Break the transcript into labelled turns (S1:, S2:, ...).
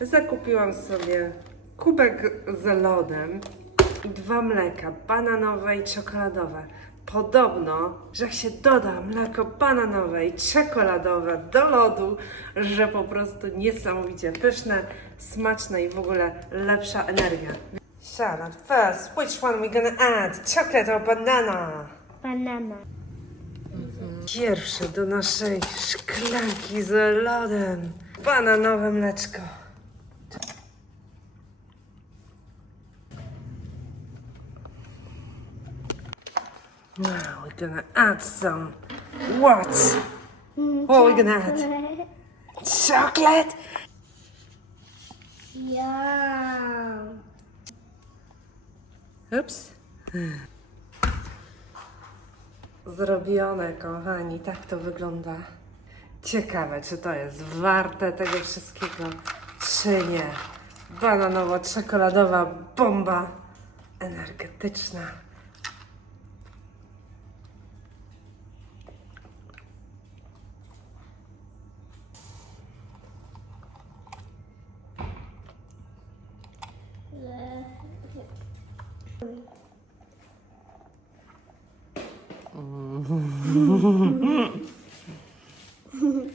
S1: zakupiłam sobie kubek z lodem i dwa mleka, bananowe i czekoladowe. Podobno, że jak się doda mleko bananowe i czekoladowe do lodu, że po prostu niesamowicie pyszne, smaczne i w ogóle lepsza energia. Shana, first, which one we gonna add? Chocolate or banana?
S2: Banana.
S1: Pierwsze do naszej szklanki z lodem. Bananowe mleczko. Now we're gonna add some. What? What are we gonna add? Chocolate?
S2: Yum.
S1: Ups. Zrobione, kochani, tak to wygląda. Ciekawe, czy to jest warte tego wszystkiego, czy nie. Bananowo-czekoladowa bomba energetyczna. 嗯。哼哼哼哼哼，